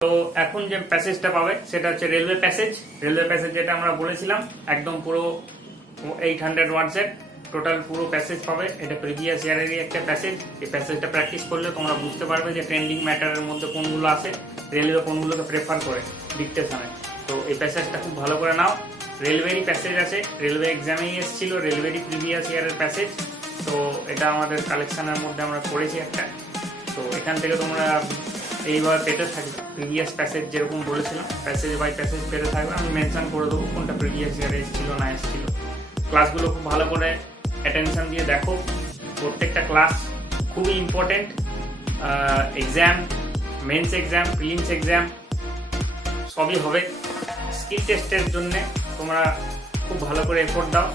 তো এখন যে প্যাসেজটা পাবে সেটা হচ্ছে রেলওয়ে প্যাসেজ যেটা আমরা বলেছিলাম একদম পুরো 800 ওয়ার্ডসের টোটাল পুরো প্যাসেজ পাবে। এটা প্রিভিয়াস ইয়ারেরই একটা প্যাসেজ। এই প্যাসেজটা প্র্যাকটিস করলে তোমরা বুঝতে পারবে যে ট্রেন্ডিং ম্যাটারের মধ্যে কোনগুলো আছে, রেলওয়ে কোনগুলোকে প্রেফার করে ডিকটেশনে। তো এই প্যাসেজটা খুব ভালো করে নাও। রেলওয়েরই প্যাসেজ আছে, রেলওয়ে এক্সামেই এসেছিল, রেলওয়েরই প্রিভিয়াস ইয়ারের প্যাসেজ। তো এটা আমাদের কালেকশনের মধ্যে আমরা করেছি একটা। তো এখান থেকে তোমরা এইবার পেতে থাকবে প্রিভিয়াস প্যাসেজ যেরকম বলেছিলাম, প্যাসেজ বাই প্যাসেজ পেতে থাকবে। আমি মেনশন করে দেবো কোনটা প্রিভিয়াস ইয়ারে এসেছিল না এসেছিল। ক্লাসগুলো খুব ভালো করে অ্যাটেনশন দিয়ে দেখো, প্রত্যেকটা ক্লাস খুবই important. Exam, men's exam, prelims exam সবই হবে। স্কিল টেস্টের জন্য তোমরা খুব ভালো করে এফোর্ট দাও।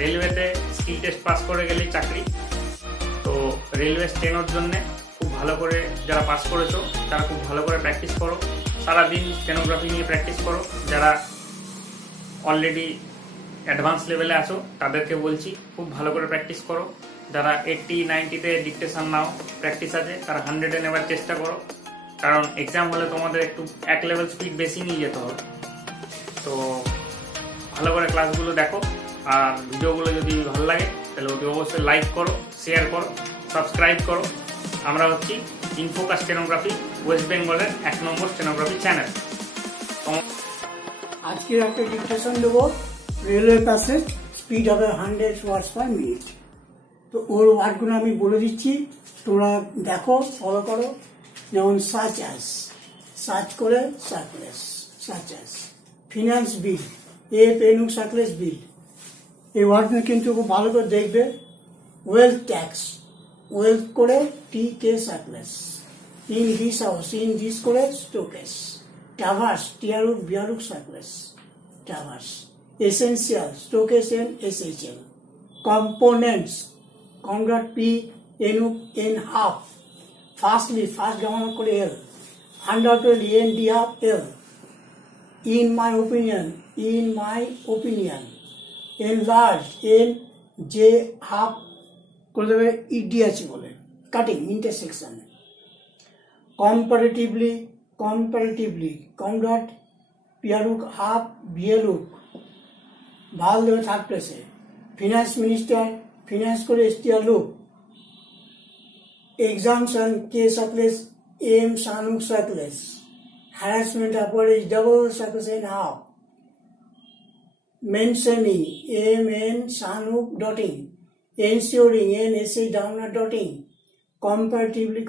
রেলওয়েতে স্কিল টেস্ট পাস করে গেলেই চাকরি। তো রেলওয়ে স্টেনোর জন্য খুব ভালো করে যারা পাস করেছো তারা খুব ভালো করে প্র্যাকটিস করো। সারাদিন স্টেনোগ্রাফি নিয়ে প্র্যাকটিস করো। যারা অলরেডি অ্যাডভান্স লেভেলে আছো তাদেরকে বলছি খুব ভালো করে প্র্যাকটিস করো। যারা 80-90-তে ডিকটেশন নাও, প্র্যাকটিস আছে, তারা 100-এ নেবার চেষ্টা করো। কারণ এক্সাম হলে তোমাদের একটু এক লেভেল স্পিড বেশি নিয়ে যেতে হবে। তো ভালো করে ক্লাসগুলো দেখো। আর ভিডিওগুলো যদি ভালো লাগে তাহলে অতি অবশ্যই লাইক করো, শেয়ার করো, সাবস্ক্রাইব করো। আমরা হচ্ছি ইনফোকাস স্টেনোগ্রাফি, ওয়েস্ট বেঙ্গলের 1 নম্বর স্টেনোগ্রাফি চ্যানেল। আজকে একটা ডিকটেশন দেবো। রেলওয়ে প্যাসেজ, স্পিড হবে 100 ওয়ার্ডস পার মিনিট। তো ওর ওয়ার্ডগুলো আমি বলে দিচ্ছি, তোমরা দেখো, ফলো করো। যেমন সার্চ করে সার্কুলেস, ফিনান্স বিল, পেনুক সার্কুলেস বিল। এই ওয়ার্ডগুলো কিন্তু খুব ভালো করে দেখবে। ওয়েলথ ট্যাক্স, ওয়েলথ করে কে সার্কুলেস, ইন দিস করে স্টোকেস, ট্রাভার্স বিয়ারুক সার্কুলেস, ট্রাভার্স, এসেন্সিয়াল স্টোকেস SHL, কম্পোনেন্টস কনগ্রাট এনুক হাফ, ফার্স্ট গমন করে L, undoubtedly half L, in my opinion, enlarge J half করে দেবে EDH বলে, কাটিং ইন্টারসেকশন। comparatively কনগ্রাট পিয়ারুক হাফ বিয়েলুক, ভাল দেবে থার্ড প্লেসে। ফিনান্স মিনিস্টার, ফিনান্স করে STR লুক, এক্সামশন কে সার্কুলেস শানুক সার্কুলেস, harassment upward is double circus and half, mentioning MN Shanuk dotting, ensuring NSA downward dotting, comparatively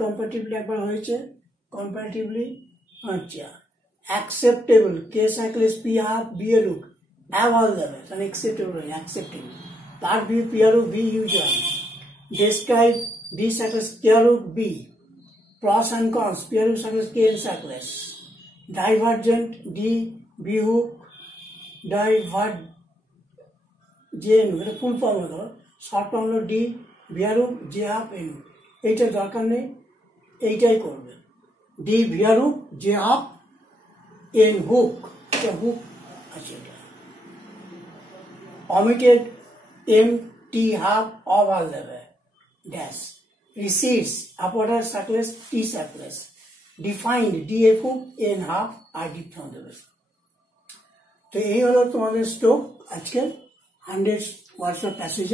একবার হয়েছে, comparatively আচ্ছা, acceptable K circles P half B look, all levels and acceptable, part B P look B usual, describe D circles K look B, pros and cons P look circles K circles, divergent D B hook, divergent full form হলো, short form হলো D B hook J half N। এইটা দরকার নেই, এইটাই করবে। D B hook J half N hook, এটা hook আছে। এটা omitted M T half of all level dash, receipts upward circles T circles, defined DF hook N half আর dip from দেবে। তো এই হলো তোমাদের स्टोक আজকে 100 वर्ड्स ऑफ पैसेज।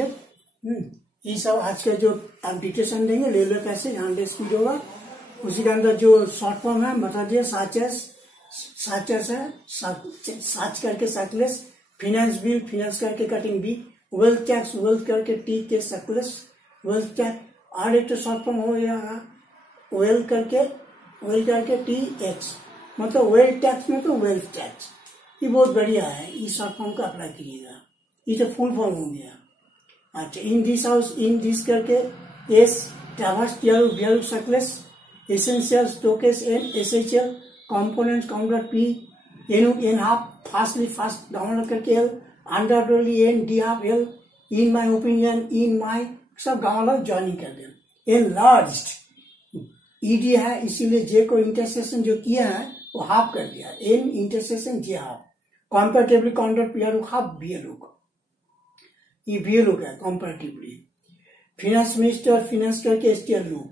ये सब आज का जो आप डिक्टेशन देंगे रेलवे पैसेज 100 स्पीड होगा। उसी के अंदर जो शॉर्ट फॉर्म है बता दिए, साचस है, साच करके सर्कुलस, फिनेंस बिल, फिनेंस करके कटिंग बी, वेल्थ टैक्स, वेल्थ करके के सर्कुलस, वेल्थ टैक्स। और एक तो शॉर्ट फॉर्म हो जाएगा वेल्थ करके TX, मतलब वेल्थ टैक्स में तो वेल्थ टैक्स। ये बहुत बढ़िया है, इस शॉर्ट फॉर्म का अप्लाई कीजिएगा। ये तो फुल फॉर्म हो गया। अच्छा, in this house, in this करके S, ट्रावर्स बियरु सर्कुलस, एसेंशियल स्टोकेस SHL, कंपोनेंट्स कॉन्ग्रेट P N half, fast download करके L, undoubtedly N D half L, in my opinion, in my सब डाउनलोड ज्वाइनिंग कर दे। एनलार्ज्ड ED है, इसीलिए J को इंटरसेक्शन जो किया है वो हाफ कर दिया, N intersection J half. Comparatively congruent P half B look, ये B लुक है कंपैरेटिवली। फिनेंस मिनिस्टर, फिनेंस करके STR लुक,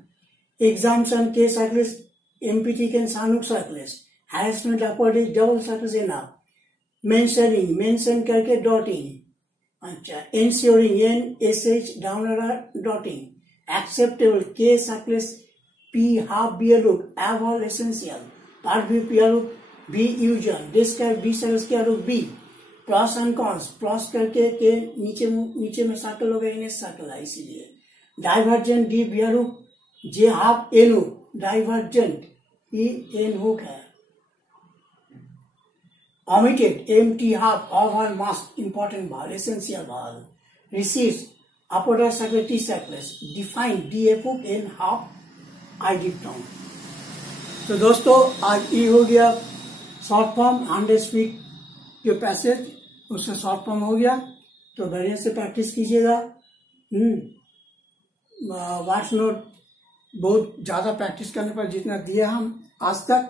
एग्जाम्पशन के सर्कुलस empathy can Sanuk cyclist. Harassment upward is double circles enough. Mentioning, mention करके dotting. अच्छा, ensuring n sh down dotting. Acceptable k circles p half b look all essential. Part b p look b usual. Describe b circles क्या look b. Pros and cons. Pros करके के नीचे में circle हो गया इन्हें circle है इसीलिए. Divergent d b look j half a look. Divergent e n hook है. Omitted empty half oval must important vowel essential vowel. Receipts upper circle t circles. Define df hook n half I diphthong. तो दोस्तों आज ये हो गया short form 100 speed के passage उससे short form हो गया तो बढ़िया से प्रैक्टिस कीजिएगा. वाट्स नोट बहुत ज्यादा प्रैक्टिस करने पर जितना दिया हम आज तक,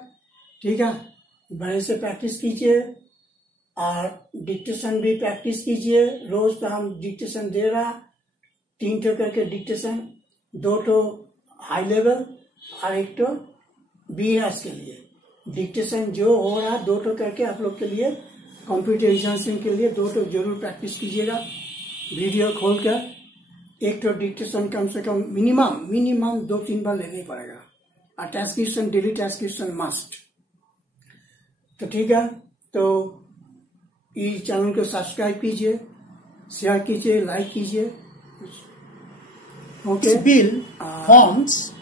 ठीक है, बढ़िया से प्रैक्टिस कीजिए और डिक्टेशन भी प्रैक्टिस कीजिए. रोज तो हम डिक्टेशन दे रहा 3 ठो करके डिक्टेशन, 2 ठो हाई लेवल और 1 ठो बिगिनर्स के लिए. डिक्टेशन जो हो रहा 2 ठो करके आप लोग के लिए कंप्यूटर एग्जामिनेशन के लिए 2 ठो जरूर प्रैक्टिस कीजिएगा. वीडियो खोलकर 1 ठो डिक्टेशन कम से कम मिनिमम 2-3 बार लेना ही पड़ेगा. और ट्रांसक्रिप्शन डेली ट्रांसक्रिप्शन मस्ट. तो ठीक है, तो इस चैनल को सब्सक्राइब कीजिए, शेयर कीजिए, लाइक कीजिए. Okay. Bill forms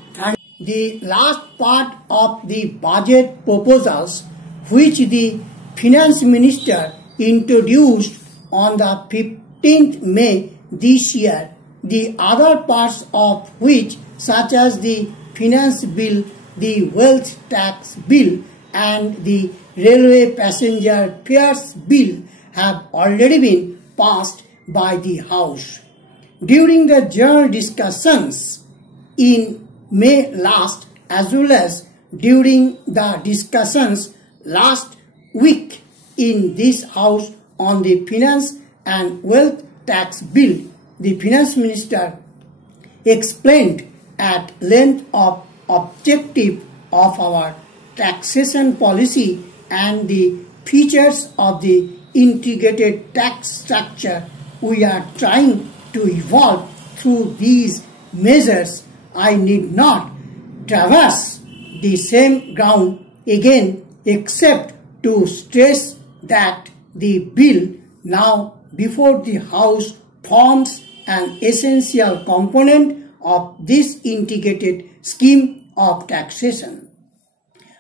the last part of the budget proposals which the finance minister introduced on the 15th May this year. The other parts of which, such as the finance bill, the wealth tax bill and the railway passenger fares bill have already been passed by the House. During the general discussions in May last as well as during the discussions last week in this House on the finance and wealth tax bill, the finance minister explained at length of objective of our taxation policy and the features of the integrated tax structure we are trying to evolve through these measures. I need not traverse the same ground again except to stress that the bill now before the House forms an essential component of this integrated scheme of taxation.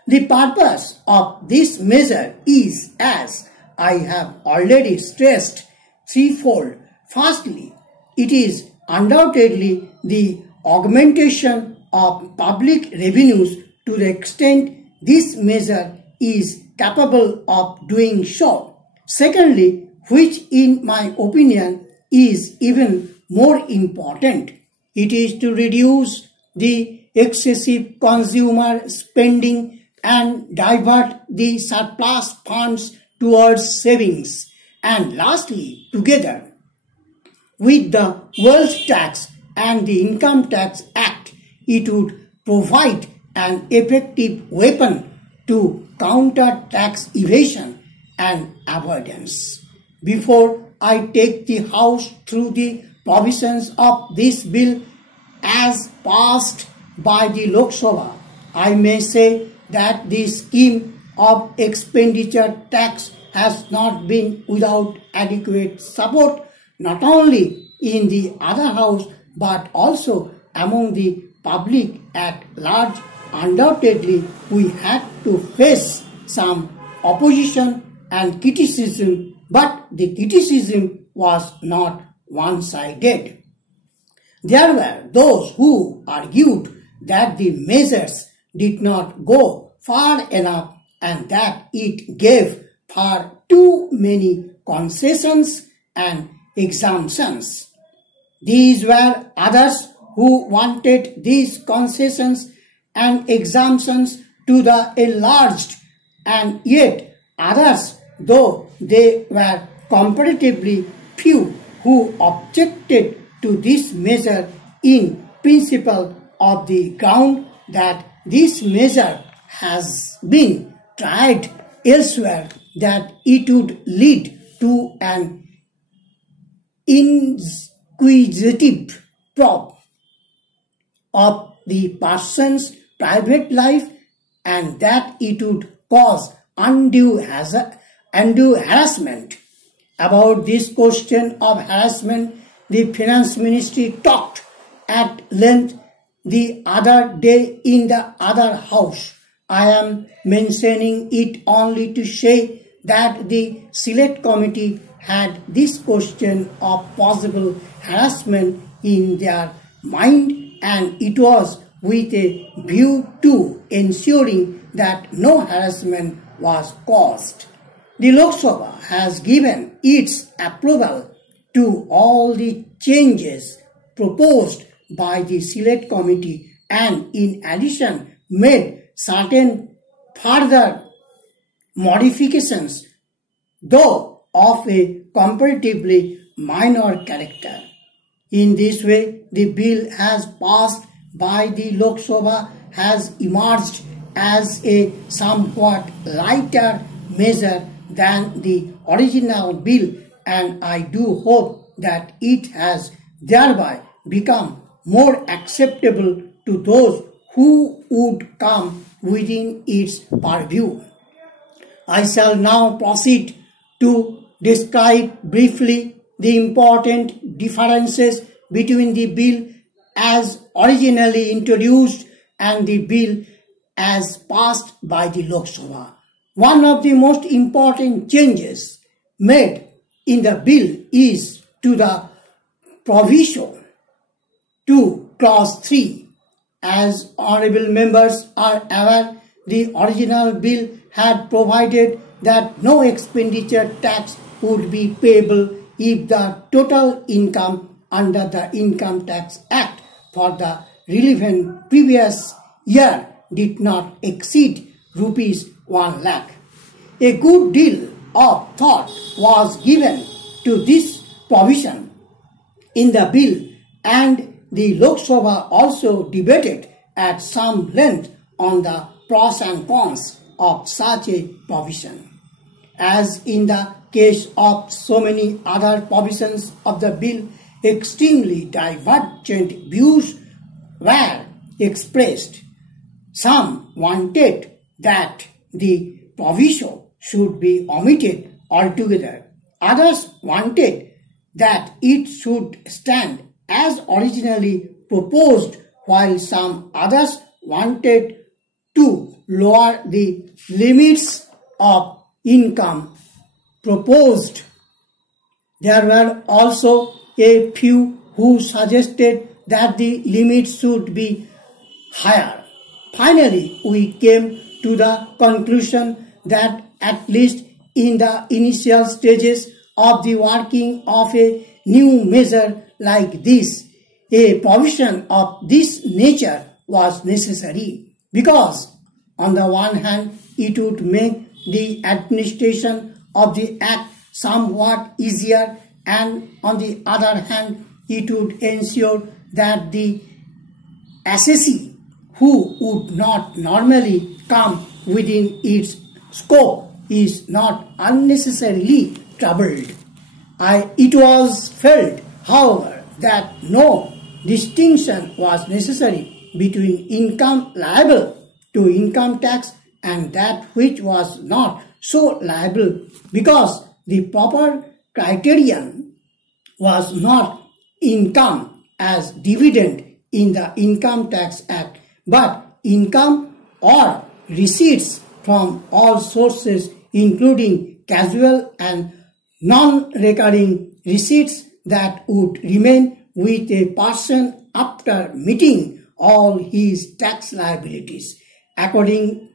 The purpose of this measure is, as I have already stressed, threefold. Firstly, it is undoubtedly the augmentation of public revenues to the extent this measure is capable of doing so. Secondly, which in my opinion is even more important, it is to reduce the excessive consumer spending and divert the surplus funds towards savings. And lastly, together with the Wealth Tax and the Income Tax Act, it would provide an effective weapon to counter tax evasion and avoidance. Before I take the House through the provisions of this bill as passed by the Lok Sabha, I may say that the scheme of expenditure tax has not been without adequate support, not only in the other house but also among the public at large. Undoubtedly, we had to face some opposition and criticism, but the criticism was not one-sided. There were those who argued that the measures did not go far enough and that it gave far too many concessions and exemptions. These were others who wanted these concessions and exemptions to the enlarged, and yet others, though they were comparatively few, who objected to this measure in principle of the ground that this measure has been tried elsewhere that it would lead to an inquisitive probe of the person's private life, and that it would cause undue harassment. About this question of harassment, the Finance Ministry talked at length the other day in the other house. I am mentioning it only to say that the Select Committee had this question of possible harassment in their mind, and it was with a view to ensuring that no harassment was caused. The Lok Sabha has given its approval to all the changes proposed by the Select Committee, and in addition made certain further modifications, though of a comparatively minor character. In this way, the bill has passed by the Lok Sabha has emerged as a somewhat lighter measure than the original bill, and I do hope that it has thereby become more acceptable to those who would come within its purview. I shall now proceed to describe briefly the important differences between the bill as originally introduced and the bill as passed by the Lok Sabha. One of the most important changes made in the bill is to the proviso to clause 3. As honorable members are aware, the original bill had provided that no expenditure tax would be payable if the total income under the Income Tax Act for the relevant previous year did not exceed rupees 1 lakh. A good deal of thought was given to this provision in the bill, and the Lok Sabha also debated at some length on the pros and cons of such a provision. As in the case of so many other provisions of the bill, extremely divergent views were expressed. Some wanted that the proviso should be omitted altogether. Others wanted that it should stand as originally proposed, while some others wanted to lower the limits of income proposed. There were also a few who suggested that the limits should be higher. Finally, we came to the conclusion that at least in the initial stages of the working of a new measure like this, a provision of this nature was necessary, because on the one hand it would make the administration of the Act somewhat easier, and on the other hand it would ensure that the assessee who would not normally come within its scope is not unnecessarily troubled. It was felt, however, that no distinction was necessary between income liable to income tax and that which was not so liable, because the proper criterion was not income as dividend in the Income Tax Act, but income or receipts from all sources, including casual and non-recurring receipts that would remain with a person after meeting all his tax liabilities. Accordingly,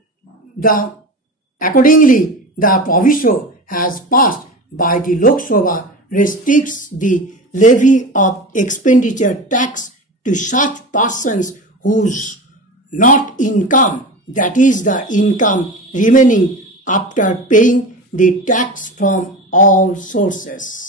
the proviso has passed by the Lok Sabha restricts the levy of expenditure tax to such persons whose not income, that is the income remaining after paying the tax from all sources.